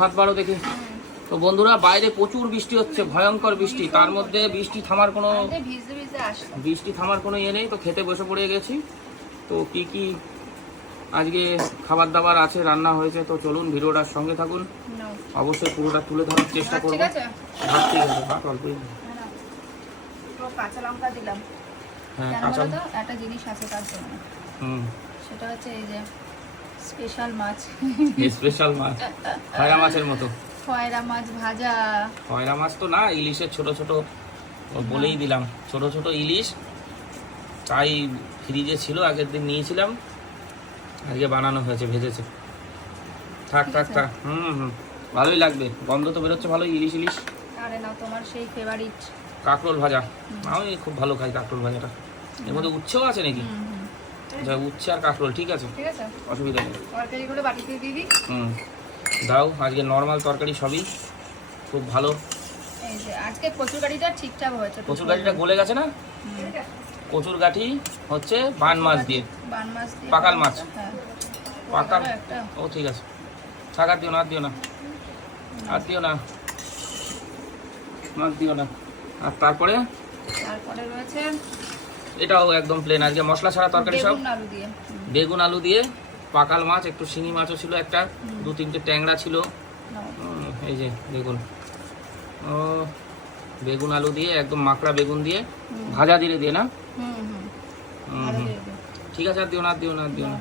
ভাত বাড়ো দেখি। তো বন্ধুরা বাইরে প্রচুর বৃষ্টি হচ্ছে, ভয়ঙ্কর বৃষ্টি, তার মধ্যে বৃষ্টি থামার কোনো ইয়ে নেই। তো খেতে বসে পড়ে গেছি। তো কি কি আজকে খাবার দাবার আছে, রান্না হয়েছে, তো চলুন ভিডিওটার সঙ্গে থাকুন, অবশ্যই পুরোটা তুলে ধরার চেষ্টা করবো। ভাত ঠিক আছে, ভাত অল্পই। কাঁচা লঙ্কা দিলাম, হ্যাঁ কাঁচা একটা জিনিস আছে তার জন্য, সেটা হচ্ছে এই যে স্পেশাল মাছ খয়রা মাছের মতো, খয়রা মাছ ভাজা। খয়রা মাছ তো না, ইলিশের ছোট ছোট, বলেই দিলাম, ছোট ছোট ইলিশ, তাই ফ্রিজে ছিল, আগের দিন নিয়েছিলাম, আজকে বানানো হয়েছে, ভেজেছে। থাক ভালোই লাগবে, গন্ধ তো বেরোচ্ছে ভালোই, ইলিশ। আরে না, তোমার সেই ফেভারিট কাঁকরোল ভাজা, আমি খুব ভালো খাই কাঁকরোল ভাজাটা। এর মধ্যে উচ্ছেও আছে নাকি? উচ্ছে আর কাঁকরোল, ঠিক আছে, অসুবিধা নেই। তরকারিগুলো বাটিতে দিয়ে দিই। দাও, আজকে নর্মাল তরকারি সবই খুব ভালো। এই যে আজকে কচুর গাঠিটা ঠিকঠাক হয়েছে, কচুর গাঠিটা গলে গেছে না? কচুর গাঠি হচ্ছে বান মাছ দিয়ে, পাকাল মাছ, পাকাল। ও ঠিক আছে, থাক, আর দিও না। আর তারপরে রয়েছে এটাও একদম প্লেন, আজকে মশলা ছাড়া তরকারি, সব বেগুন আলু দিয়ে, পাকাল মাছ, একটু শিঙি মাছও ছিল, একটা 2-3টে ট্যাংরা ছিল। এই যে বেগুন, ও বেগুন আলু দিয়ে একদম মাকড়া বেগুন দিয়ে ভাজা দিয়ে না। ঠিক আছে, আর দিও না।